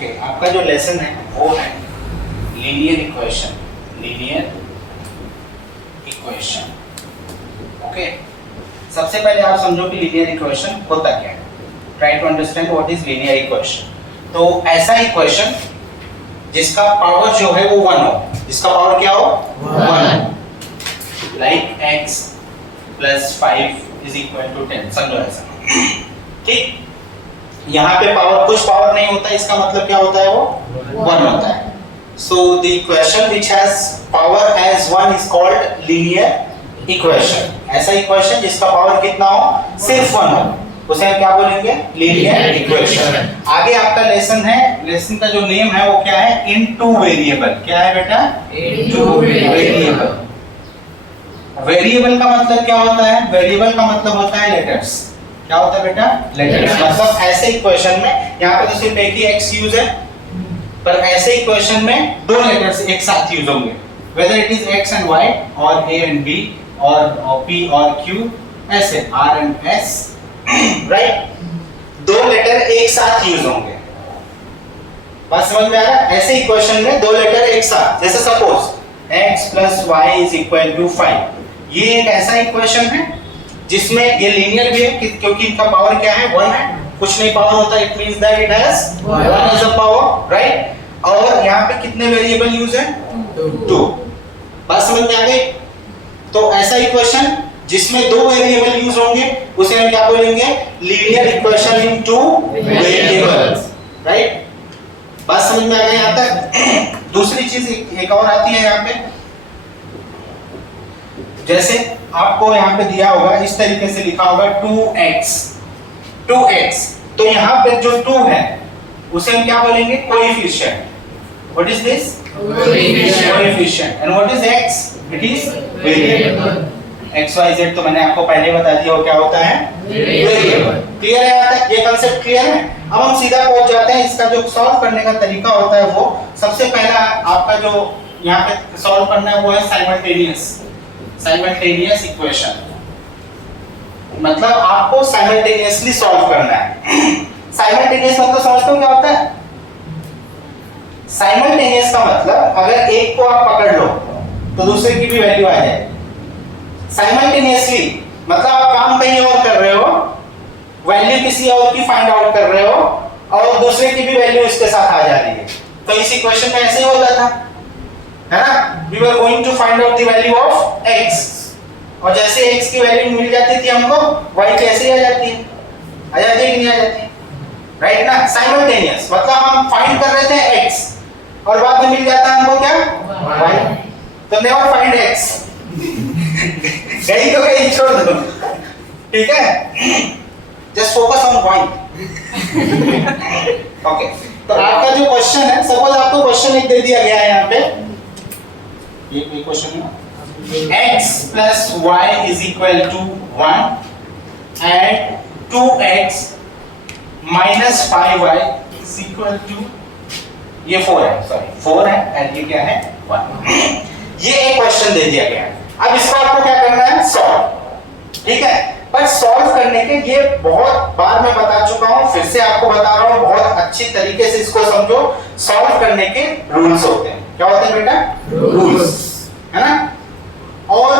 Okay, आपका जो lesson है वो है लीनियर इक्वेशन, ओके। सबसे पहले आप समझो कि लीनियर इक्वेशन होता क्या है। Try to understand what is linear equation. तो ऐसा इक्वेशन जिसका पावर जो है वो 1 हो, जिसका पावर क्या हो 1, लाइक x + 5 = 10, समझो ऐसा, ठीक। यहाँ पे पावर, कुछ पावर नहीं होता, इसका मतलब क्या होता है, वो 1 होता है। So the equation which has power as 1 is called linear equation. ऐसा इक्वेशन जिसका पावर कितना हो, सिर्फ 1 हो, उसे हम क्या बोलेंगे, लीनियर इक्वेशन। आगे आपका लेसन है, लेसन का जो नेम है वो क्या है, इनटू वेरिएबल। क्या है बेटा, इनटू वेरिएबल। वेरिएबल का मतलब क्या होता है, वेरिएबल का मतलब होता है लेटर्स। क्या होता है बेटा, लेटर्स। मतलब ऐसे इक्वेशन में, यहाँ पे तो सिर्फ एक ही x यूज है, पर ऐसे इक्वेशन में दो लेटर्स एक साथ यूज होंगे, whether it is x and y or a and b और p और q, ऐसे r and s, राइट। दो लेटर एक साथ यूज होंगे, बात समझ में आ रहा है। ऐसे इक्वेशन में दो लेटर एक साथ, जैसे सपोज x + y = 5, ये एक ऐसा इक्वेशन है जिसमें ये लीनियर भी है क्योंकि इनका पावर क्या है, 1 है। कुछ नहीं पावर होता, it means that it has 1 as a power, right. और यहाँ पे कितने वेरिएबल यूज है, 2। बात समझ में आ गई। तो ऐसा इक्वेशन जिसमें दो वेरिएबल यूज होंगे उसे हम क्या बोलेंगे, linear equation in 2 variables, right. बात समझ में आ गई यहाँ तक। दूसरी चीज एक और आती है यहाँ पे, जैसे आपको यहाँ पे दिया होगा, इस तरीके से लिखा होगा 2x, तो यहाँ पे जो 2 है उसे हम क्या बोलेंगे, coefficient. What is this, coefficient. And what is x, it is variable. x y z तो मैंने आपको पहले बता दिया वो क्या होता है, वेरिएबल। क्लियर है यहाँ तक, ये कांसेप्ट क्लियर है। अब हम सीधा पहुंच जाते हैं, इसका जो सॉल्व करने का तरीका होता है वो, सबसे पहला आपका जो यहाँ पे सॉल्व करना है वो है साइमल्टेनियस इक्वेशन। मतलब आपको साइमल्टेनियसली सॉल्व करना है। साइमल्टेनियस मतलब समझते हो क्या होता है, साइमल्टेनियस का मतलब अगर एक को आप पकड़ लो तो दूसरे की भी वैल्यू आ जाए। साइमल्टेनियसली मतलब आप काम कहीं और कर रहे हो, वैल्यू किसी और की फाइंड आउट कर रहे हो और दूसरे की भी वैल्यू इसके साथ आ जा रही है। तो इस इक्वेशन में ऐसे ही होता था, है ना। We were going to find out the value of x, और जैसे x की वैल्यू मिल जाती थी हमको, y की ऐसे ही आ जाती है, कि नहीं आ जाती, राइट ना। साइमल्टेनियस मतलब हम फाइंड कर रहे थे x और बाद में मिल जाता है हमको क्या, y। तो नेवर फाइंड x, गई तो गई, छोड़ दो, ठीक है। Just focus on point. Okay, तो आपका जो क्वेश्चन है, सपोज आपको क्वेश्चन एक दे दिया गया है यहाँ पे, ये क्वेश्चन है x + y = 1 and 2x - 5y = ये 4 है, सॉरी 4 है, एंड ये क्या है 1। ये एक क्वेश्चन दे दिया गया है। अब इसको आपको क्या करना है, सॉल्व, ठीक है। पर सॉल्व करने के, ये बहुत बार मैं बता चुका हूं, फिर से आपको बता रहा हूं, बहुत अच्छी तरीके से इसको समझो। सॉल्व करने के रूल्स होते हैं। क्या होते हैं बेटा, रूल्स, है ना। और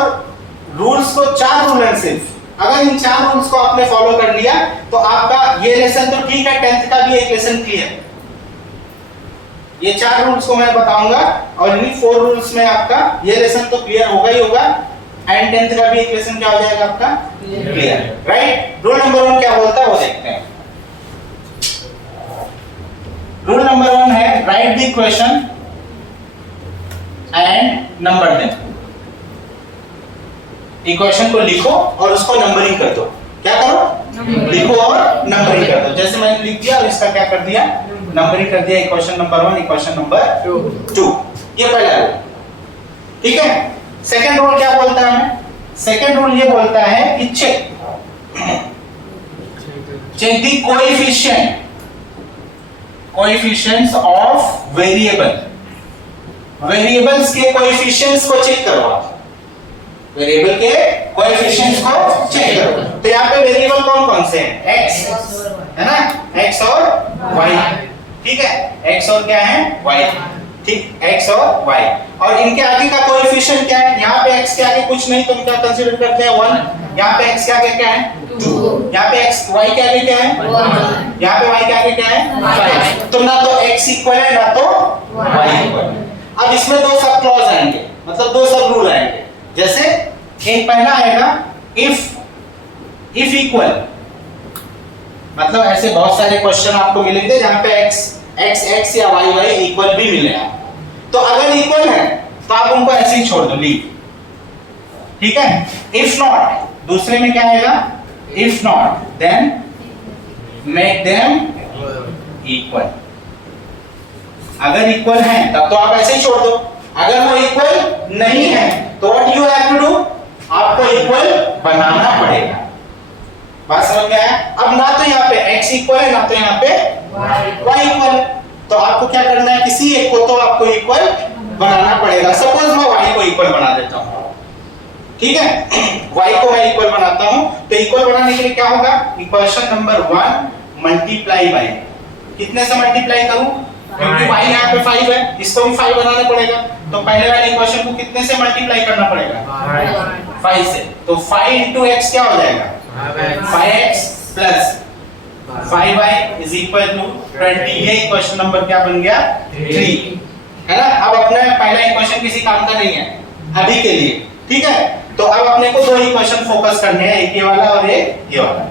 रूल्स को 4 रूल हैं सिर्फ। अगर इन 4 रूल्स को आपने फॉलो कर लिया तो आपका ये लेसन तो ठीक है, 10th का भी एक लेसन क्लियर। ये 4 रूल्स को मैं बताऊंगा और इन्हीं 4 रूल्स में आपका ये लेसन तो क्लियर होगा ही होगा, एंड 10th का भी एक लेसन क्या हो जाएगा आपका, क्लियर, राइट। रूल नंबर 1 क्या बोलता है वो देखते हैं। रूल नंबर 1 है, write the equation and number them. Equation को लिखो और उसको नंबरिंग कर दो। क्या करो, लिखो और नंबरिंग कर दो। जैसे मैंने लिख दिया और इसका क्या कर दिया, नंबरिंग कर दिया। इक्वेशन नंबर 1, इक्वेशन नंबर 2, ये पहला रूल, ठीक है। सेकंड रूल क्या बोलता है हमें, सेकंड रूल ये बोलता है कि check the coefficients of variable. Variables के कोएफिशिएंट्स को चेक करो आप, वेरिएबल के कोएफिशिएंट्स को चेक करो। तो यहाँ पे वेरिएबल कौन कौन से हैं, x, है ना, x और y। ठीक है, x और क्या है y, ठीक, x और y, और इनके आगे का कोएफिशिएंट क्या है, यहाँ पे x के आगे कुछ नहीं तो इनका कंसीडर करते हैं 1, यहाँ पे x के आगे क्या है 2, यहाँ पे x y के आगे क्या है 1, यहाँ पे y के आगे क्या है 5, तो ना तो x इक्वल है ना तो y इक्वल है। अब इसमें दो सब क्लॉज आएंगे, मतलब दो सब रूल आएंगे, जैसे एक पहला आएगा इफ इक्वल, मतलब ऐसे बहुत सारे क्वेश्चन आपको मिलेंगे जहां पे x या y इक्वल भी मिलेगा, तो अगर इक्वल है तो आप उनको ऐसे ही छोड़ दो, लीव, ठीक है। इफ नॉट, दूसरे में क्या आएगा, if not then make them equal, अगर इक्वल है तब तो आप ऐसे ही छोड़ दो, अगर वो इक्वल नहीं है तो what you have to do, आपको इक्वल बनाना पड़ेगा। बात समझ में आया? अब ना तो यहाँ पे x इक्वल है ना तो यहाँ पे y इक्वल, तो आपको क्या करना है, किसी एक को तो आपको इक्वल बनाना पड़ेगा। सपोज मैं y को इक्वल बना देता हूँ, ठीक है, y को मैं इक्वल बनाता हूँ, तो इक्वल बनाने के लिए क्या होगा, इक्वेशन नंबर 1 मल्टीप्लाई बाय, कितने से मल्टीप्लाई करूँ, क्योंकि y यहाँ पे 5 है, इसको भी 5 बनाना पड़ेगा, तो पहले वाले इक्वेशन को कितने से मल्टीप्लाई करना पड़ेगा 5 से, तो 5 into x क्या हो जाएगा 5x plus 5y is equal to 20, ये इक्वेशन नंबर क्या बन गया 3, है ना। अब अपने पहला इक्वेशन किसी काम का नहीं है अभी के लिए, ठीक है, तो अब अपने को दो इक्वेशन फोकस करने हैं, एक ये वाला और एक ये वाला,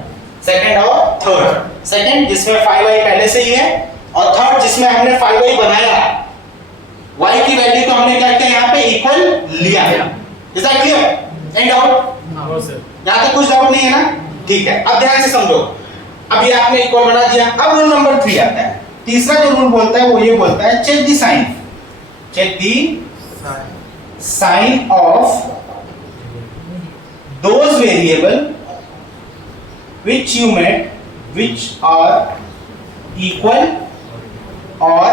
सेकंड और थर्ड। सेकंड जिसमें 5y पहले से ही है, और थर्ड जिसमें हमने 5y बनाया, y की वैल्यू को हमने क्या किया यहाँ पे इक्वल लिया है। Is that clear? Any doubt? No sir, यहाँ तो कुछ डाउट नहीं है ना, ठीक है। अब ध्यान से समझो, अब ये आपने इक्वल बना दिया, अब रूल नंबर 3 आता है। तीसरा जो रूल बोलता है वो ये बोलता है, check the sign, check the sign of those variable which you met which are equal or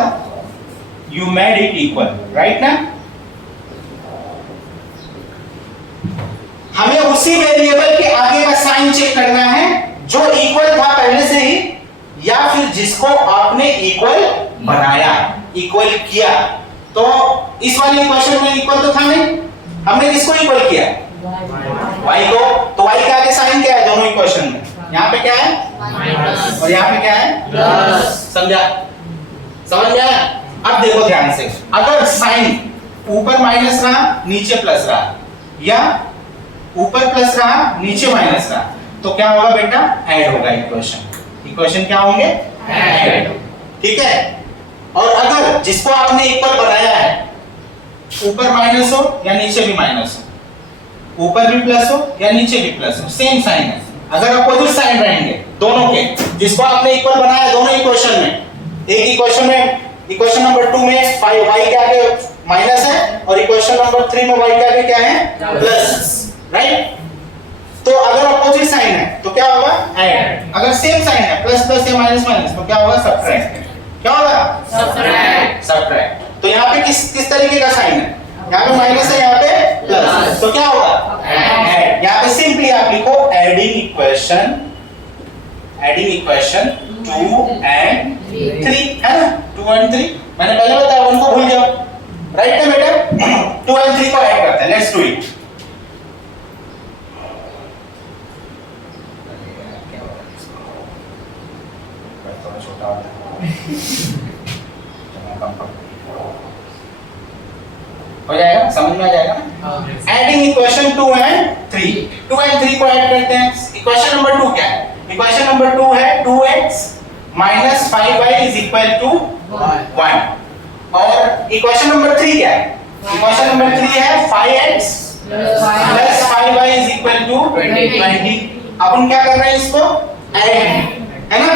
you made it equal, right ना। हमें उसी वेरिएबल के आगे का साइन चेक करना है जो इक्वल था पहले से ही, या फिर जिसको आपने इक्वल बनाया, इक्वल किया। तो इस वाले इक्वेशन में इक्वल तो था नहीं, हमने किसको इक्वल किया y को, तो y के आगे साइन क्या है दोनों इक्वेशन में, यहाँ पे क्या है माइनस और यहाँ पे क्या है प्लस, समझा, समझ में आया? अब देखो ध्यान से, अगर साइन ऊपर माइनस रहा नीचे प्लस रहा, या ऊपर प्लस रहा नीचे माइनस रहा, तो क्या होगा बेटा, ऐड होगा इक्वेशन, इक्वेशन क्या होंगे ऐड, ठीक है। और अगर जिसको आपने इक्वल बनाया है ऊपर माइनस हो या नीचे भी माइनस हो, ऊपर भी प्लस हो या नीचे भी प्लस हो, सेम साइन है, अगर अपोजिट साइन रहेंगे दोनों के, जिसको आपने इक्वल बनाया दोनों इक्वेशन में, एक इक्वेशन में इक्वेशन नंबर 2 में 5y के आगे माइनस है और इक्वेशन नंबर 3 में y के आगे क्या है प्लस, राइट। तो अगर अपोजिट साइन है तो क्या होगा ऐड, अगर सेम साइन है प्लस प्लस या माइनस माइनस तो क्या होगा सब्ट्रैक्ट, क्या होगा सब्ट्रैक्ट, सब्ट्रैक्ट। तो यहाँ पे किस तरीके का साइन है, यहाँ पे माइनस है यहाँ पे प्लस, तो क्या होगा ऐड। यहाँ पे सिंपली आप लिखो एडिंग इक्वेशन 2 and 3, है ना, 2 and 3, मैंने पहले बताया उनको भूल जाओ, राइट ना बेटा। 2 and 3 को ऐड करते हैं, लेट्स डू इट। हो जाएगा, समझ में आ जाएगा ना। एडिंग इक्वेशन 2 and 3 को ऐड करते हैं। इक्वेशन नंबर 2 क्या है, इक्वेशन नंबर 2 है 2x minus 5y is equal to 1, और इक्वेशन नंबर 3 क्या है, इक्वेशन नंबर 3 है 5x plus 5y is equal to 20। अपन क्या कर रहे हैं, इसको ऐड, है ना,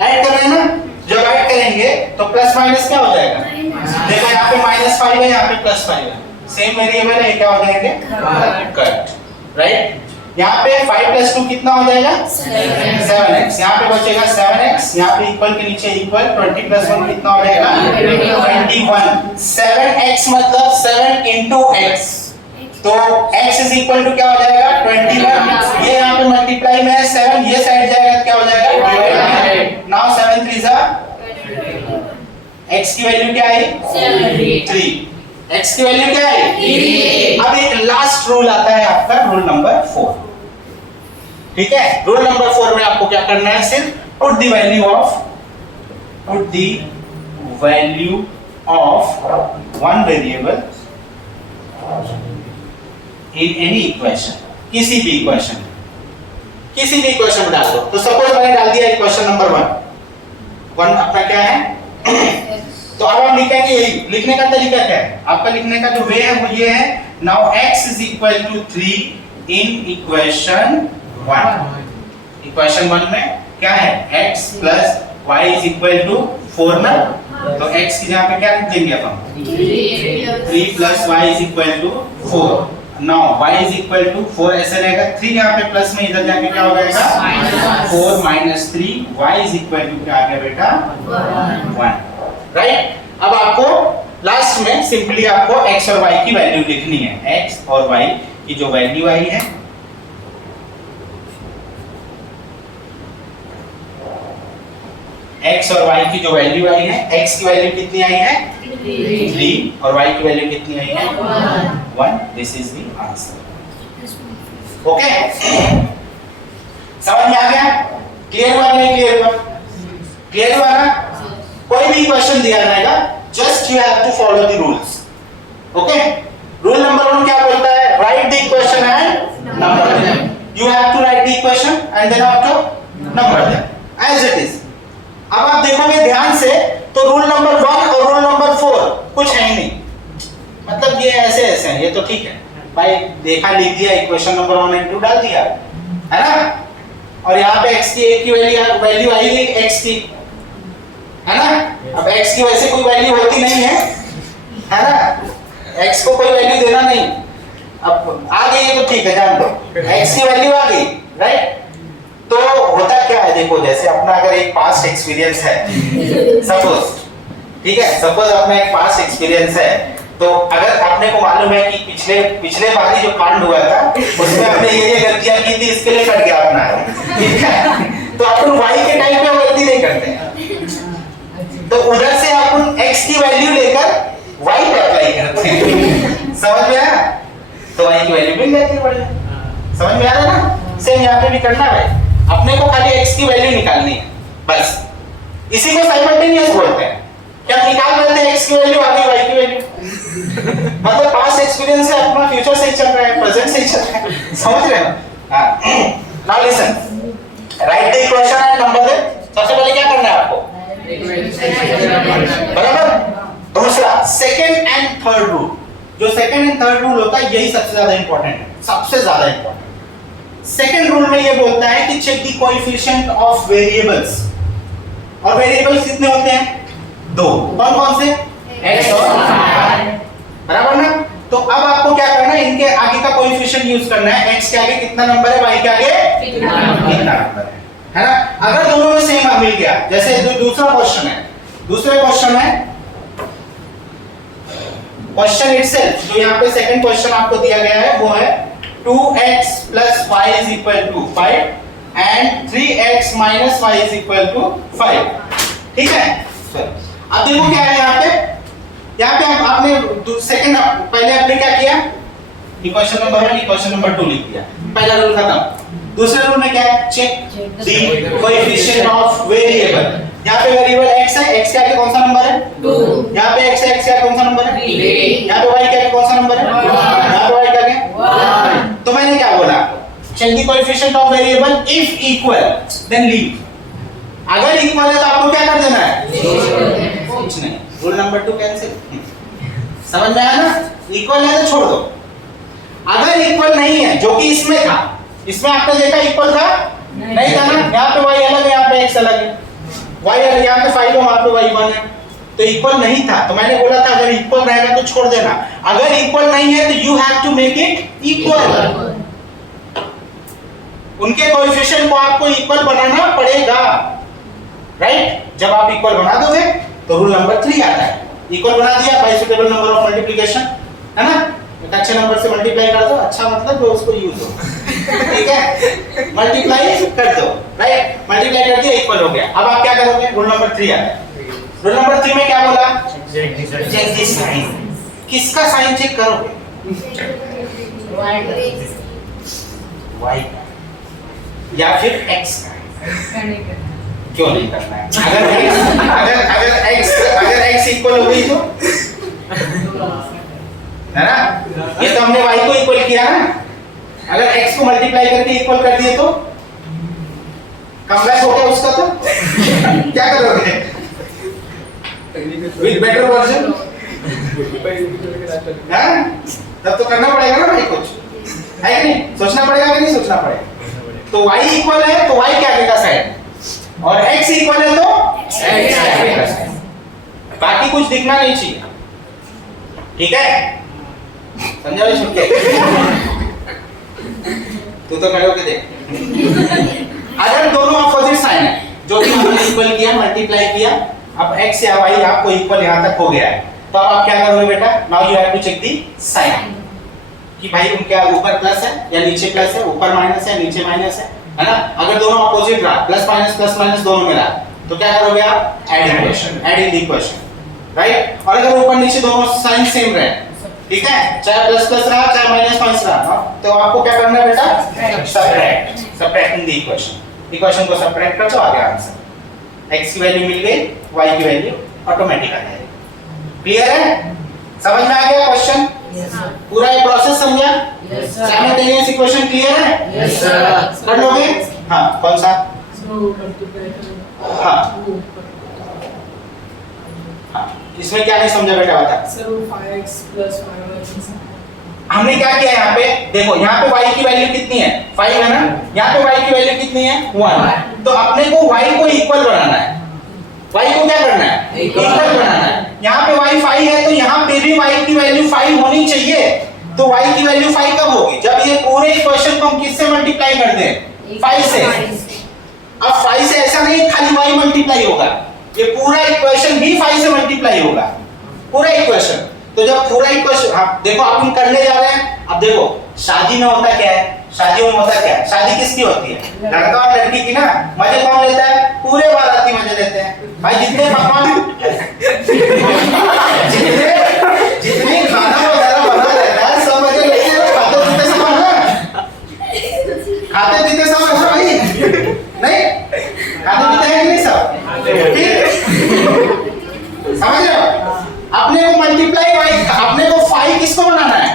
ऐड कर रहे हैं ना। जब ऐड करेंगे तो प्लस माइनस क्या हो जाएगा, देखो यहाँ पे -5 है, यहाँ पे +5 है, सेम वेरिएबल है, क्या हो जाएंगे कट, राइट। यहाँ पे 5 + 2 कितना हो जाएगा 7x, यहाँ पे बचेगा 7x, यहाँ पे इक्वल के नीचे इक्वल, 20 + 1 कितना हो जाएगा 21। 7x मतलब 7 into x, तो x इज इक्वल टू क्या हो जाएगा 21, ये यहाँ पे मल्टीप्लाई में है 7, ये साइड जाएगा क्या हो जाएगा डिवाइड। नाउ 7 3 जा x की वैल्यू क्या आई 3, x की वैल्यू क्या आई 3। अब एक लास्ट रूल आता है आपका, रूल नंबर 4। ठीक है, रूल नंबर 4 में आपको क्या करना है, सिर्फ put the value of one variable in any equation, किसी भी इक्वेशन में डाल दो। तो सपोज मैंने डाल दिया इक्वेशन नंबर 1 आपका क्या है तो अब हम लिखेंगे, यही लिखने का तरीका क्या है, आपका लिखने का जो वे है वो ये है, now x is equal to 3 in equation 1। Equation 1 में क्या है, x plus y is equal to 4 ना, तो x की जगह पे क्या लिख देंगे अपन 3 plus y is equal to 4। Now y is equal to 4 ऐसे रहेगा, 3 यहाँ पे प्लस में इधर जाके क्या हो जाएगा 4 minus 3, y is equal to क्या आ गया बेटा 1। राइट, अब आपको लास्ट में सिंपली आपको x और y की वैल्यू लिखनी है। x और y की जो वैल्यू आई है, x और y की जो वैल्यू आई है, x की वैल्यू कितनी आई है 3 और y की वैल्यू कितनी आई है 1। This is the answer. Okay, समझ में आ गया, क्लियर हुआ नहीं क्लियर हुआ, क्लियर हुआ ना। कोई भी क्वेश्चन दिया जाएगा, just you have to follow the rules. Okay, rule number 1 क्या बोलता है, write the equation and number them. You have to write the equation and then after number them as it is. अब आप देखोगे ध्यान से तो रूल नंबर 1 और रूल नंबर 4 कुछ है ही नहीं, मतलब ये ऐसे ऐसे हैं, ये तो ठीक है भाई, देखा लिख दिया, इक्वेशन नंबर 1 और 2 डाल दिया है ना, और यहाँ पे x की एक की वैल्यू आएगी x की, है ना। अब x की वैसे कोई वैल्यू होती नहीं है ना, x को कोई वैल्यू देना नहीं, अब आ गई है तो ठीक है, जान दो x की वैल्यू आ गई, राइट। तो होता क्या है, देखो जैसे अपना अगर एक पास्ट एक्सपीरियंस है सपोज, ठीक है, सपोज अपना एक पास्ट एक्सपीरियंस है, तो अगर अपने को मालूम है कि पिछले बार ही जो कांड हुआ था उसमें हमने ये गलतियां की थी, इसके लिए कट गया अपना, ठीक है, तो अपन y के टाइम पे वो गलती नहीं करते, तो उधर से अपन x की वैल्यू लेकर y पे अप्लाई करते हैं। समझ में आया, तो y की वैल्यू मिल जाती है, बढ़िया, समझ में आ रहा है ना। सेम यहाँ पे भी करना है, अपने को खाली x की वैल्यू निकालनी है बस, इसी को साइमल्टेनियस बोलते हैं। क्या निकाल लेते हैं x की वैल्यू, आगे y की वैल्यू, मतलब पास्ट एक्सपीरियंस से अपना फ्यूचर से ही चल रहा है, प्रेजेंट से ही चल रहा है, समझ रहे हो। हां, now listen, write the equation and number दे। सबसे पहले क्या करना है आपको, बराबर। दूसरा सेकंड एंड थर्ड रूल, जो सेकंड एंड थर्ड रूल होता है यही सबसे ज्यादा इंपॉर्टेंट है, सबसे ज्यादा इंपॉर्टेंट। सेकंड रूल में ये बोलता है कि check the coefficient of variables, और वेरिएबल्स कितने होते हैं, 2, कौन कौन से, x और y, बराबर ना। तो अब आपको क्या करना है, इनके आगे का कोएफिशिएंट यूज करना है, x के आगे कितना नंबर है, y के आगे कितना नंबर है ना। अगर दोनों में सेम मिल गया, जैसे जो दूसरा क्वेश्चन है, दूसरे क्वेश्चन में क्वेश्चन इटसेल्फ, जो यहाँ पे सेकंड क्वेश्चन आपको दिया गया है वो है 2x plus y is equal to 5 and 3x minus y is equal to 5, ठीक है। अब देखो क्या है यहाँ पे आपने सेकंड, पहले आपने क्या किया, इक्वेशन नंबर 1 इक्वेशन नंबर 2 लिख दिया, पहला रूल खत्म। दूसरे रूल में क्या है, check the coefficient of variable. यहाँ पे वेरिएबल x है, x के आगे कौन सा नंबर है 2, यहाँ पे x है, x के आगे कौन सा नंबर है 3, यहाँ पे y के आगे कौन सा नंबर है 1, यहाँ पे y के आगे 1। तो मैंने क्या बोला, check the coefficient of variable, if equal then leave. अगर इक्वल है तो आपको क्या कर देना है, कुछ नहीं, रूल नंबर 2 कैंसिल। समझ में आया ना, इक्वल है तो छोड़ दो। अगर इक्वल नहीं है, जो कि इसमें था, इसमें आपने देखा इक्वल था नहीं था ना, यहाँ पे y अलग है, यहाँ पे x अलग है, y अलग, यहाँ पे 5 है, वहां पे y 1 है, तो इक्वल नहीं था। तो मैंने बोला था अगर इक्वल रहेगा तो छोड़ देना, अगर इक्वल नहीं है तो you have to make it equal. उनके कोएफिशिएंट को आपको इक्वल बनाना पड़ेगा, राइट। जब आप इक्वल बना दोगे तो रूल नंबर 3 आता है, इक्वल बना दिया bye suitable number of multiplication, है ना। एक अच्छे नंबर से मल्टीप्लाई कर दो, अच्छा मतलब जो उसको यूज हो, ठीक है, मल्टीप्लाई कर दो, राइट। मल्टीप्लाई कर दिया, इक्वल हो गया। अब आप क्या करोगे, रूल नंबर 3 आता है। रूल नंबर 3 में क्या बोला, चेक दिस साइन। किसका साइन चेक करोगे? y का या फिर x का? क्यों नहीं करना है? अगर x इक्वल हो गई तो है ना, ये तो हमने y को इक्वल किया ना। अगर x को मल्टीप्लाई करके इक्वल कर दिए तो कमबैक हो गया उसका, तो क्या करोगे? विद बेटर वर्जन है, तब तो करना पड़ेगा ना भाई, कुछ है कि नहीं? सोचना पड़ेगा कि नहीं सोचना पड़ेगा? तो y इक्वल है तो y क्या देगा साइन, और x इक्वल है तो x क्या देगा साइन। बाकी कुछ दिखना नहीं चाहिए, ठीक है? समझा भाई? सुन के तू तो खड़े होके देख। अगर दोनों अपोजिट साइन है, जो भी हमने इक्वल किया, मल्टीप्लाई किया, अब x या y आपको इक्वल यहां तक हो गया है, तो अब आप क्या करोगे बेटा? Now you have to check the sign कि भाई उनके ऊपर प्लस है या नीचे प्लस है, ऊपर माइनस है नीचे माइनस है ना? अगर दोनों अपोजिट रहा, प्लस माइनस दोनों में रहा, तो क्या करोगे आप? Add equation, add in the equation, right? और अगर ऊपर नीचे दोनों साइन सेम रहे, ठीक है, चाहे प्लस रहा चाहे माइनस रहा, तो आपको क्या करना है बेटा? Subtracting the equation. इक्वेशन को सबट्रैक्ट कर दो, आ गया आंसर। x की वैल्यू मिल गई, y की वैल्यू ऑटोमेटिक आ जाएगी। क्लियर है? समझ में आ गया क्वेश्चन? पूरा ये प्रोसेस समझा? साइमल्टेनियस इक्वेशन क्लियर है? Yes sir. कर लोगे? हाँ, कौन सा? हाँ, इसमें क्या नहीं समझा बेटा, बता। Sir 5x + 5y। हमने क्या किया यहाँ पे? देखो यहाँ पे y की वैल्यू कितनी है? 5 है ना? यहाँ पे y की वैल्यू कितनी है? 1। तो अपने को y को इक्वल बनाना है। y को क्या करना है? इक्वल बनाना है। यहाँ पे y 5 है तो यहाँ पे भी y की वैल्यू 5 होनी चाहिए। तो y की वैल्यू 5 कब होगी? जब ये पूरे इक्वेशन को हम किससे मल्टीप्लाई कर दें? 5 से। अब 5 से ऐसा नहीं खाली y मल्टीप्लाई होगा, ये पूरा इक्वेशन भी 5 से मल्टीप्लाई होगा, पूरा इक्वेशन। तो जब पूरा इक्वेशन, हाँ देखो आप करने जा रहे हैं। अब देखो शादी में होता क्या है? शादी में होता क्या है? शादी किसकी होती है? लड़का और लड़की की ना। मजे कौन लेता है? पूरे बाराती मजे लेते हैं भाई। जितने पकवान जितने खाना वगैरह बना रहता है सब मजे लेते हैं। खाते पीते सब अच्छा भाई नहीं? खाते पीते हैं नहीं सब? ठीक, समझ रहे हो? अपने को मल्टीप्लाई अपने को 5 किसको बनाना है?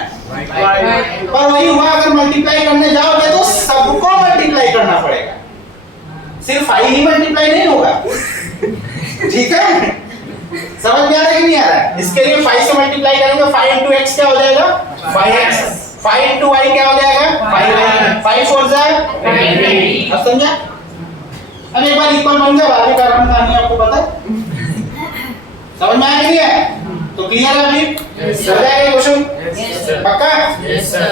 पर वही हुआ, अगर मल्टीप्लाई करने जाओगे तो सबको मल्टीप्लाई करना पड़ेगा, सिर्फ 5 ही मल्टीप्लाई नहीं होगा, ठीक है? समझ में आ रहा है कि नहीं आ रहा है? इसके लिए 5 से मल्टीप्लाई करेंगे, 5 × x क्या हो जाएगा? 5x। 5 × y क्या हो जाएगा? 5y। 5 4 जा, अब समझा? अब एक बार इक्वल बन गया, आगे का कहानी आपको पता है? समझ में आया कि नहीं है? तो क्लियर है अभी? हो जाएगा क्वेश्चन? पक्का? Yes sir.